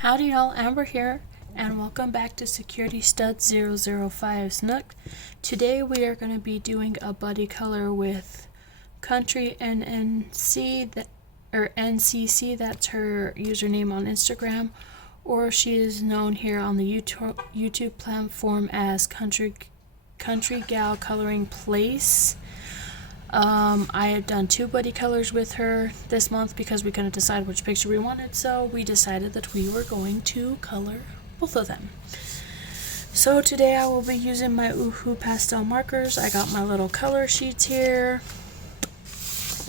Howdy y'all, Amber here, and welcome back to Security Stud 005's Nook. Today we are going to be doing a buddy color with Country NNC, or NCC, that's her username on Instagram, or she is known here on the YouTube platform as Country Gal Coloring Place. I had done 2 buddy colors with her this month because we couldn't decide which picture we wanted, so we decided that we were going to color both of them. So today I will be using my Oohoo pastel markers. I got my little color sheets here.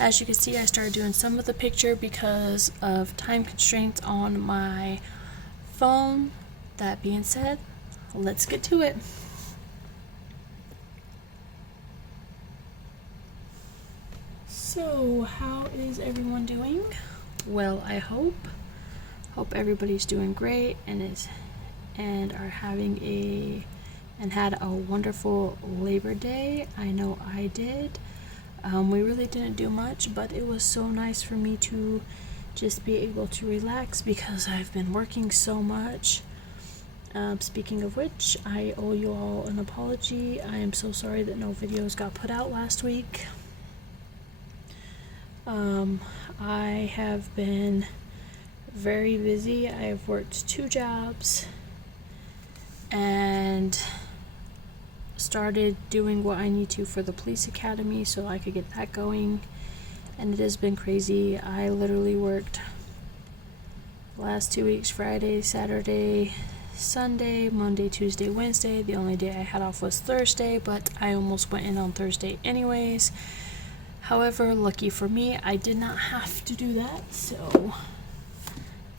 As you can see, I started doing some of the picture because of time constraints on my phone. That being said, let's get to it. So, how is everyone doing? Well, I hope everybody's doing great and are having had a wonderful Labor Day. I know I did. We really didn't do much, but it was so nice for me to just be able to relax because I've been working so much. Speaking of which, I owe you all an apology. I am so sorry that no videos got put out last week. I have been very busy. I've worked 2 jobs and started doing what I need to for the police academy so I could get that going, and it has been crazy. I literally worked last 2 weeks, Friday, Saturday, Sunday, Monday, Tuesday, Wednesday. The only day I had off was Thursday, but I almost went in on Thursday anyways. However, lucky for me, I did not have to do that, so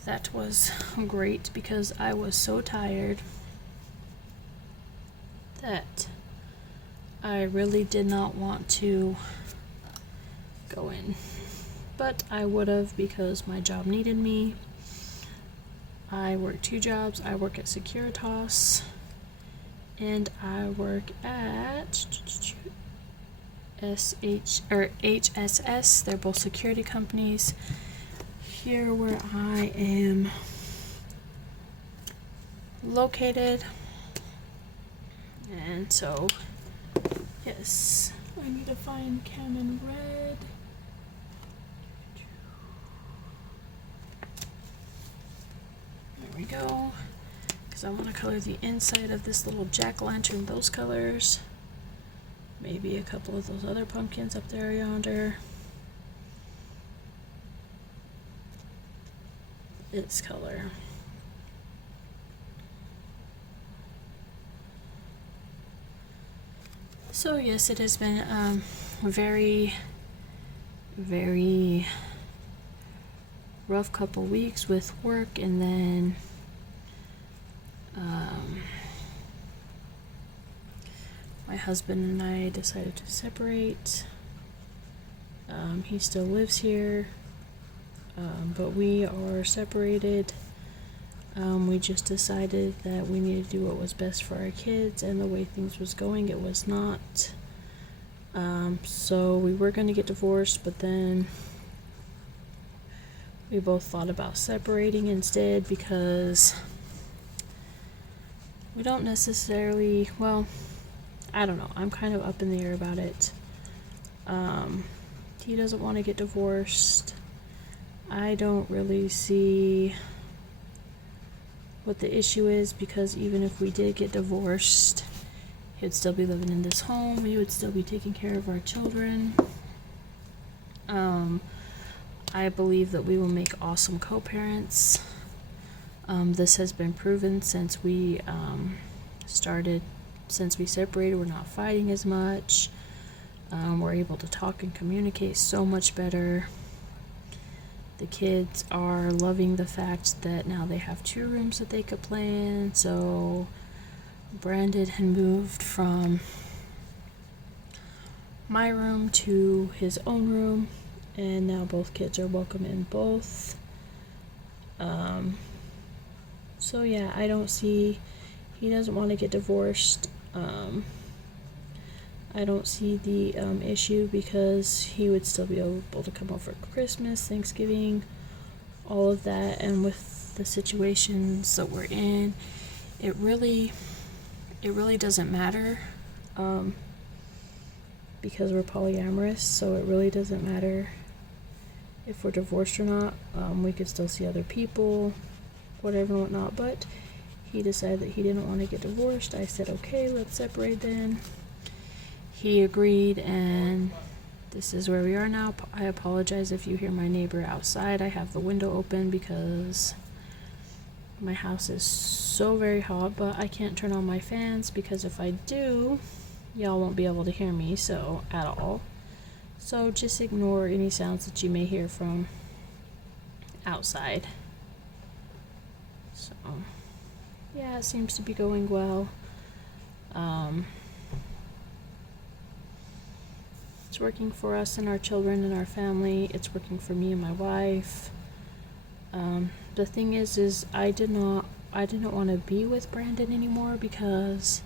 that was great because I was so tired that I really did not want to go in. But I would have because my job needed me. I work 2 jobs. I work at Securitas and I work at HSS. They're both security companies. Here where I am located. And so, yes, I need to find Canon Red. There we go. Because I want to color the inside of this little jack-o'-lantern those colors. Maybe a couple of those other pumpkins up there yonder. This color. So yes, it has been very, very rough couple weeks with work, and then my husband and I decided to separate. He still lives here, but we are separated. We just decided that we needed to do what was best for our kids, and the way things was going, it was not. So we were going to get divorced, but then we both thought about separating instead because we don't necessarily, well, I don't know. I'm kind of up in the air about it. He doesn't want to get divorced. I don't really see what the issue is because even if we did get divorced, he would still be living in this home. We would still be taking care of our children. I believe that we will make awesome co-parents. This has been proven since we separated. We're not fighting as much. We're able to talk and communicate so much better. The kids are loving the fact that now they have 2 rooms that they could play in. So Brandon had moved from my room to his own room, and now both kids are welcome in both. So yeah, I don't see, he doesn't want to get divorced. I don't see the issue because he would still be able to come over for Christmas, Thanksgiving, all of that. And with the situations that we're in, it really doesn't matter, because we're polyamorous, so it really doesn't matter if we're divorced or not. We could still see other people, whatever and whatnot, but he decided that he didn't want to get divorced. I said, okay, let's separate then. He agreed, and this is where we are now. I apologize if you hear my neighbor outside. I have the window open because my house is so very hot, but I can't turn on my fans because if I do, y'all won't be able to hear me at all. So just ignore any sounds that you may hear from outside. So yeah, it seems to be going well. It's working for us and our children and our family. It's working for me and my wife. The thing is I didn't want to be with Brandon anymore because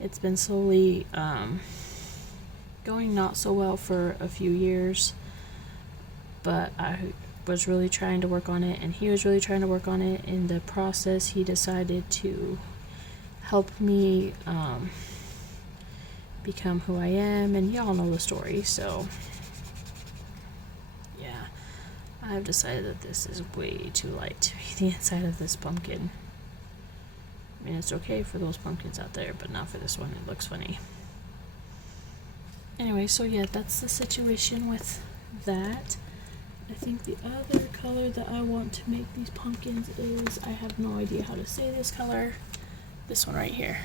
it's been slowly going not so well for a few years, but I was really trying to work on it, and he was really trying to work on it. In the process, he decided to help me become who I am, and y'all know the story. So yeah, I've decided that this is way too light to be the inside of this pumpkin. I mean, it's okay for those pumpkins out there, but not for this one. It looks funny. Anyway, so yeah, that's the situation with that. I think the other color that I want to make these pumpkins is, I have no idea how to say this color. This one right here.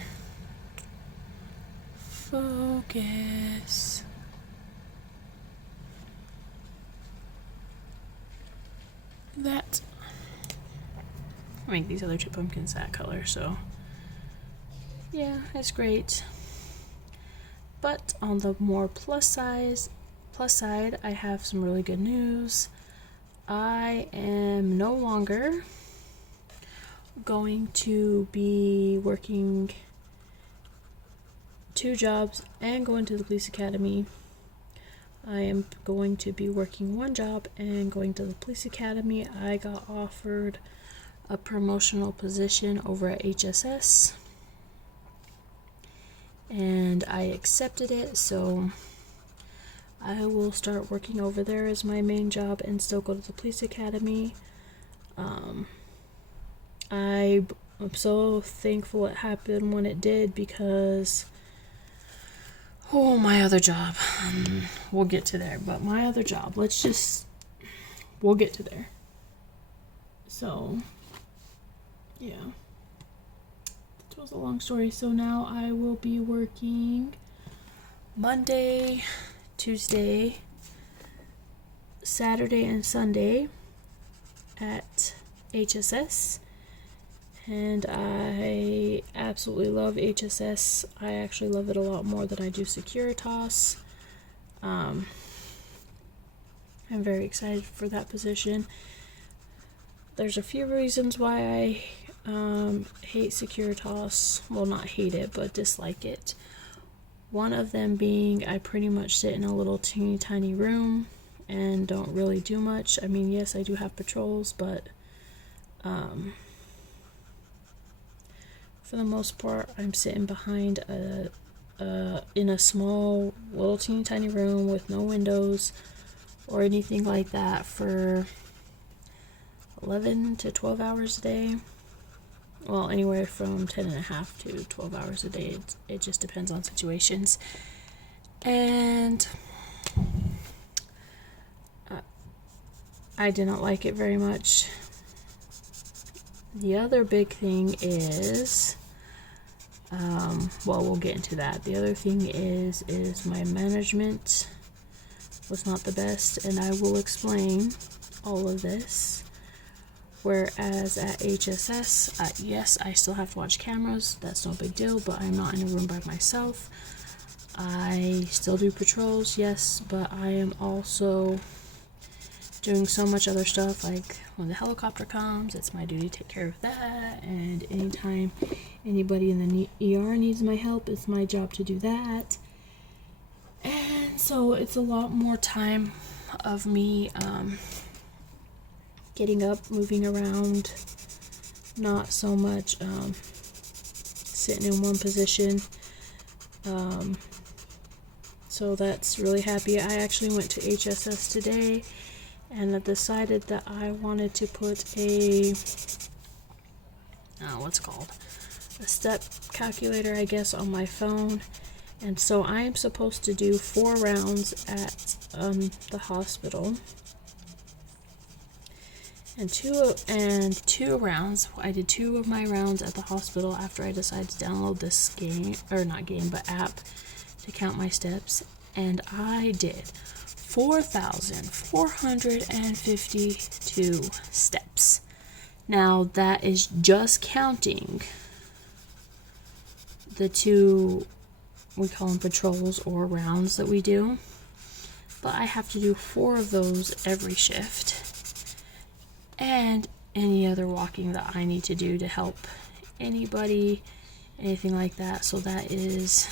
Focus. That. I'll make these other two pumpkins that color, so yeah, it's great. But on the more plus side, I have some really good news. I am no longer going to be working 2 jobs and going to the police academy. I am going to be working 1 job and going to the police academy. I got offered a promotional position over at HSS, and I accepted it, so I will start working over there as my main job and still go to the police academy. I'm so thankful it happened when it did, because my other job, we'll get to there, but my other job, we'll get to there. So yeah, it was a long story. So now I will be working Monday, Tuesday, Saturday, and Sunday at HSS, and I absolutely love HSS. I actually love it a lot more than I do Securitas. I'm very excited for that position. There's a few reasons why I hate Securitas. Well, not hate it, but dislike it. One of them being I pretty much sit in a little teeny tiny room and don't really do much. I mean, yes, I do have patrols, but for the most part, I'm sitting behind in a small little teeny tiny room with no windows or anything like that for 11 to 12 hours a day. Well, anywhere from 10.5 to 12 hours a day. It just depends on situations. And I did not like it very much. The other big thing is, we'll get into that. The other thing is my management was not the best, and I will explain all of this. Whereas at HSS, yes, I still have to watch cameras. That's no big deal, but I'm not in a room by myself. I still do patrols, yes, but I am also doing so much other stuff. Like when the helicopter comes, it's my duty to take care of that. And anytime anybody in the ER needs my help, it's my job to do that. And so it's a lot more time of me getting up, moving around, not so much sitting in one position. So that's really happy. I actually went to HSS today and I decided that I wanted to put a a step calculator, I guess, on my phone. And so I am supposed to do 4 rounds at the hospital. And two rounds. I did 2 of my rounds at the hospital after I decided to download this app to count my steps. And I did 4,452 steps. Now that is just counting the 2, we call them patrols or rounds that we do. But I have to do 4 of those every shift. And any other walking that I need to do to help anybody, anything like that. So that is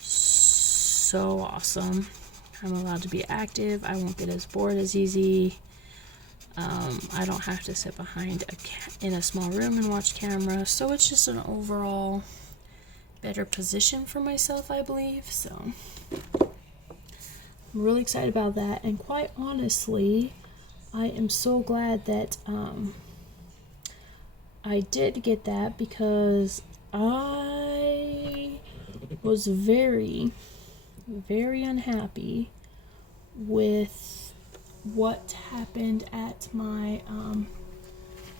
so awesome. I'm allowed to be active. I won't get as bored as easy. I don't have to sit behind in a small room and watch cameras. So it's just an overall better position for myself, I believe. So I'm really excited about that. And quite honestly, I am so glad that I did get that, because I was very, very unhappy with what happened at my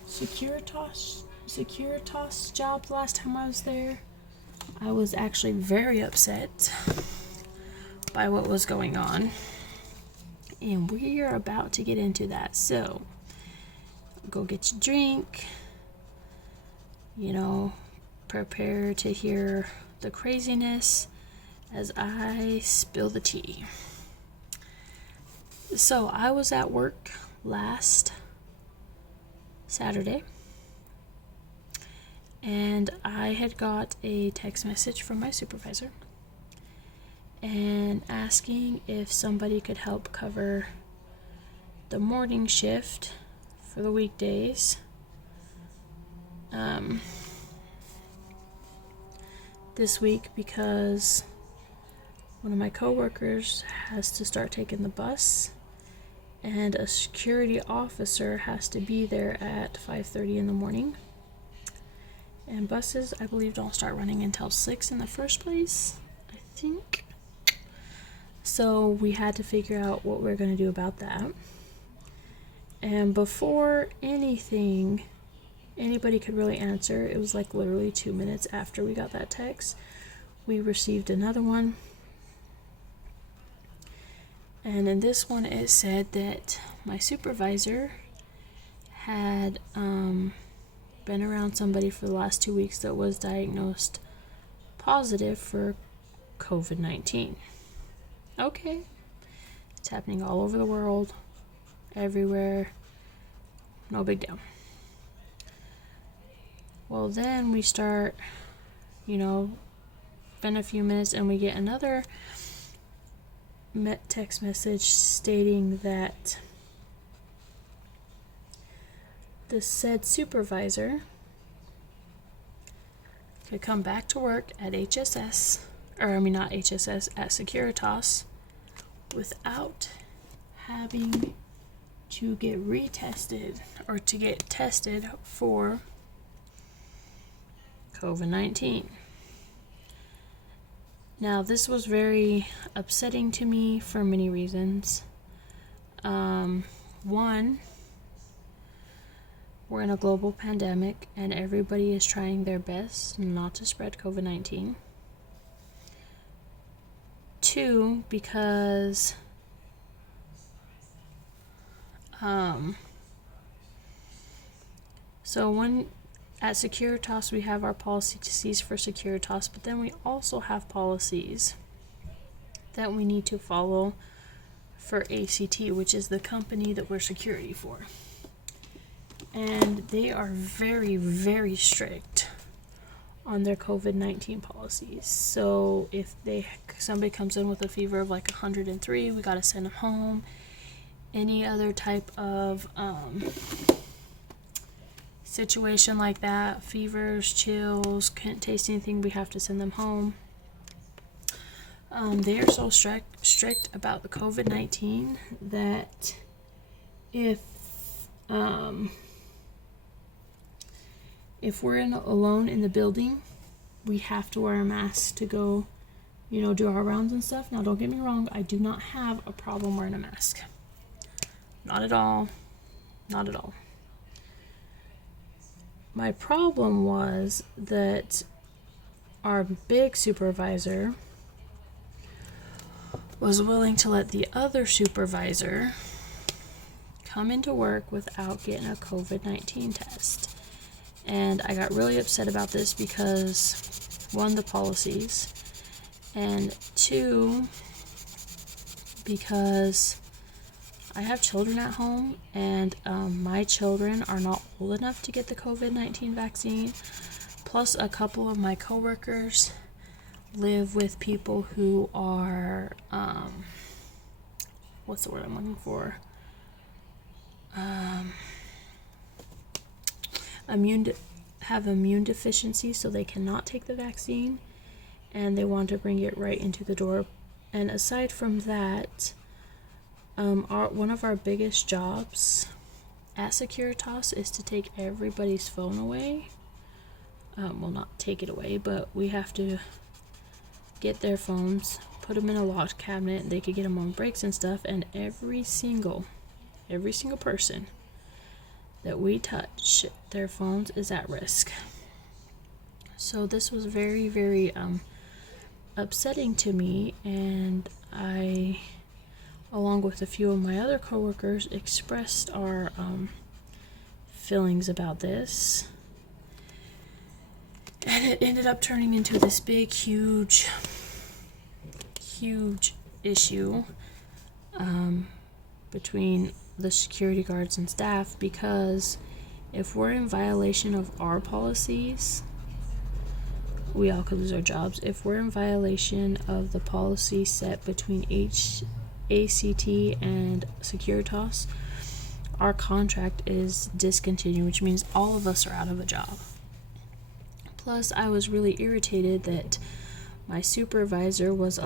Securitas job last time I was there. I was actually very upset by what was going on. And we are about to get into that. So, go get your drink. Prepare to hear the craziness as I spill the tea. So, I was at work last Saturday. And I had got a text message from my supervisor and asking if somebody could help cover the morning shift for the weekdays. This week, because one of my coworkers has to start taking the bus and a security officer has to be there at 5:30 in the morning. And buses, I believe, don't start running until 6 in the first place, I think. So we had to figure out what we're going to do about that. And before anybody could really answer, it was like literally 2 minutes after we got that text, we received another one. And in this one, it said that my supervisor had been around somebody for the last 2 weeks that was diagnosed positive for COVID-19. Okay, it's happening all over the world, everywhere, no big deal. Well, then we start, been a few minutes and we get another text message stating that the said supervisor could come back to work at at Securitas without having to get retested or to get tested for COVID-19. Now, this was very upsetting to me for many reasons. One, we're in a global pandemic and everybody is trying their best not to spread COVID-19. 2, because at Securitas we have our policies for Securitas, but then we also have policies that we need to follow for ACT, which is the company that we're security for. And they are very, very strict on their COVID-19 policies. So if somebody comes in with a fever of like 103, we gotta send them home. any other type of situation like that, fevers, chills, can't taste anything, we have to send them home. They are so strict about the COVID-19 that if we're alone in the building, we have to wear a mask to go, do our rounds and stuff. Now, don't get me wrong, I do not have a problem wearing a mask. Not at all. Not at all. My problem was that our big supervisor was willing to let the other supervisor come into work without getting a COVID-19 test. And I got really upset about this because, one, the policies, and two, because I have children at home, and my children are not old enough to get the COVID-19 vaccine. Plus, a couple of my coworkers live with people who are, what's the word I'm looking for? Have immune deficiency, so they cannot take the vaccine, and they want to bring it right into the door. And aside from that, one of our biggest jobs at Securitas is to take everybody's phone away. Well, not take it away, but we have to get their phones, put them in a locked cabinet. They could get them on breaks and stuff, and every single person that we touch, their phones is at risk. So this was very, very upsetting to me, and I, along with a few of my other coworkers, expressed our feelings about this, and it ended up turning into this big, huge issue between the security guards and staff, because if we're in violation of our policies, we all could lose our jobs. If we're in violation of the policy set between ACT and Securitas, our contract is discontinued, which means all of us are out of a job. Plus, I was really irritated that my supervisor was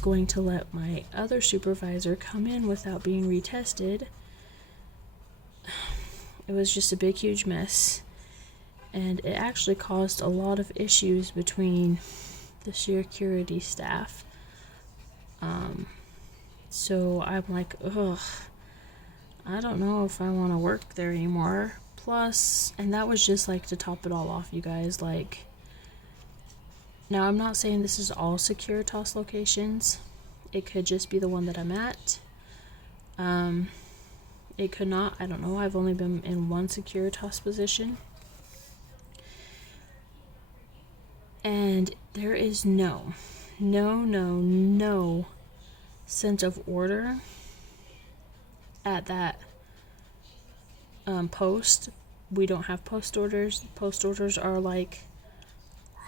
going to let my other supervisor come in without being retested. It was just a big, huge mess, and it actually caused a lot of issues between the security staff. So I'm like, ugh, I don't know if I want to work there anymore. Plus, and that was just like to top it all off, you guys, like, now I'm not saying this is all Securitas locations. It could just be the one that I'm at. It could not, I don't know, I've only been in one Securitas position. And there is no sense of order at that post. We don't have post orders. Post orders are like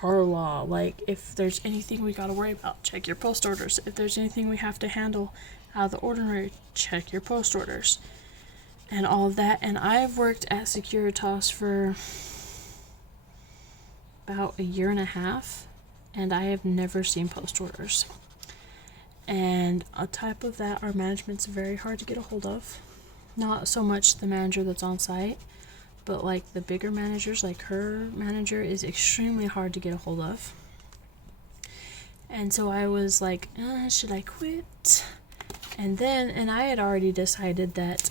our law. Like, if there's anything we gotta worry about, check your post orders. If there's anything we have to handle out of the ordinary, check your post orders. And all of that. And I've worked at Securitas for about a year and a half, and I have never seen post orders. And on top of that, our management's very hard to get a hold of. Not so much the manager that's on site, but like the bigger managers, like her manager is extremely hard to get a hold of. And so I was like, should I quit? And I had already decided that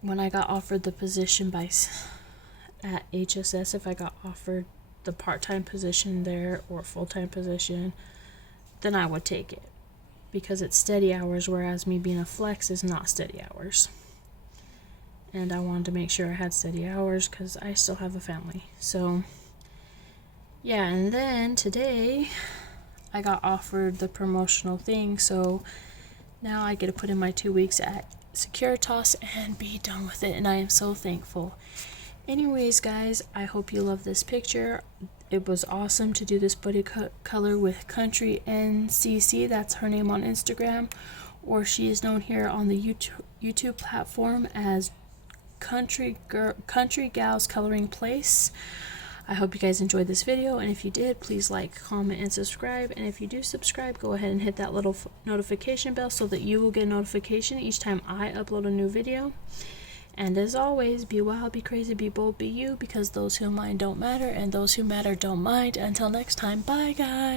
when I got offered the position at HSS, if I got offered the part-time position there or full-time position, then I would take it, because it's steady hours, whereas me being a flex is not steady hours. And I wanted to make sure I had steady hours because I still have a family. So yeah, and then today I got offered the promotional thing, so now I get to put in my 2 weeks at Securitas and be done with it, and I am so thankful. Anyways, guys, I hope you love this picture. It was awesome to do this buddy color with Country NCC. That's her name on Instagram. or she is known here on the YouTube platform as Country Gals Coloring Place. I hope you guys enjoyed this video, and if you did, please like, comment, and subscribe. And if you do subscribe, go ahead and hit that little notification bell so that you will get a notification each time I upload a new video. And as always, be wild, be crazy, be bold, be you, because those who mind don't matter, and those who matter don't mind. Until next time, bye guys!